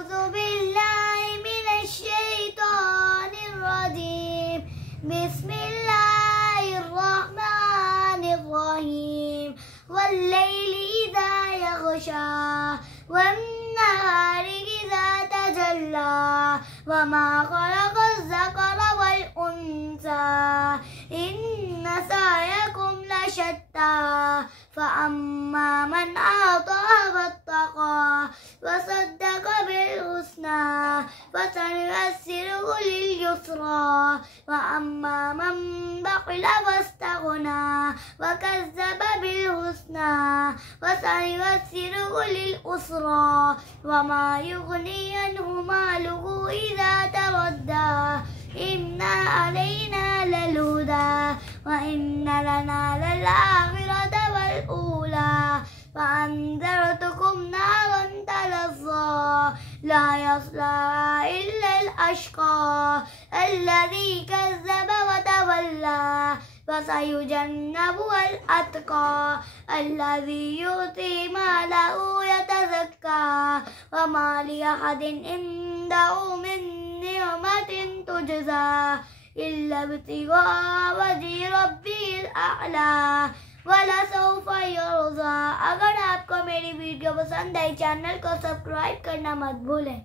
أعوذ بالله من الشيطان الرجيم. بسم الله الرحمن الرحيم. والليل إذا يغشى والنهار إذا تجلى وما خلق الذكر والأنثى إن سعيكم لشتى فأما من أعطى واتقى وصدق بالحسنى فسنيسره لليسرى وأما من بخل واستغنى وكذب بالحسنى فسنيسره للعسرى وما يغني عنه ماله إذا تردى إن علينا للهدى وإن لنا للآخرة والأولى فأنذرتكم نارا تلظى لا يصلىها إلا الأشقى الذي كذب وتولى فسيجنبها الأتقى الذي يؤتي ماله يتزكى وما لأحد عنده من نعمة تجزى إلا ابتغاء وجه ربه الأعلى वलसौफ यरज़ा। अगर आपको मेरी वीडियो पसंद आई चैनल को सब्सक्राइब करना मत भूलें।